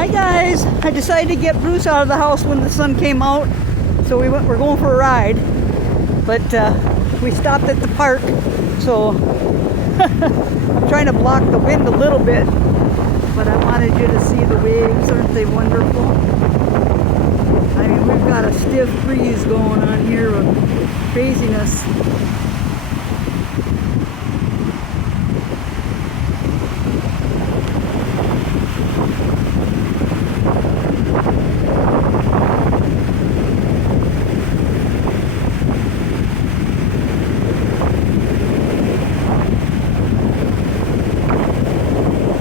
Hi guys! I decided to get Bruce out of the house when the sun came out, so we're going for a ride. But we stopped at the park, so I'm trying to block the wind a little bit. But I wanted you to see the waves. Aren't they wonderful? I mean, we've got a stiff breeze going on here with craziness.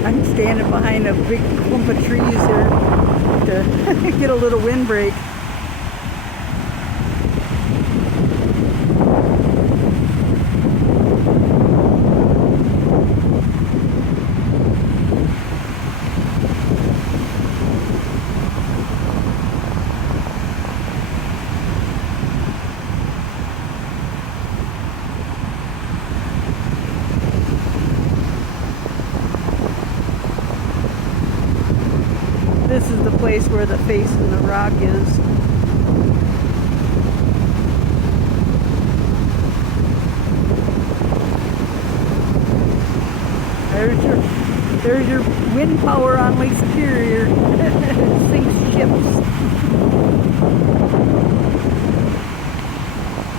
I'm standing behind a big clump of trees here to get a little windbreak. This is the place where the face in the rock is. There's your wind power on Lake Superior. It sinks ships.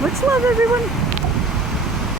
Much love, everyone.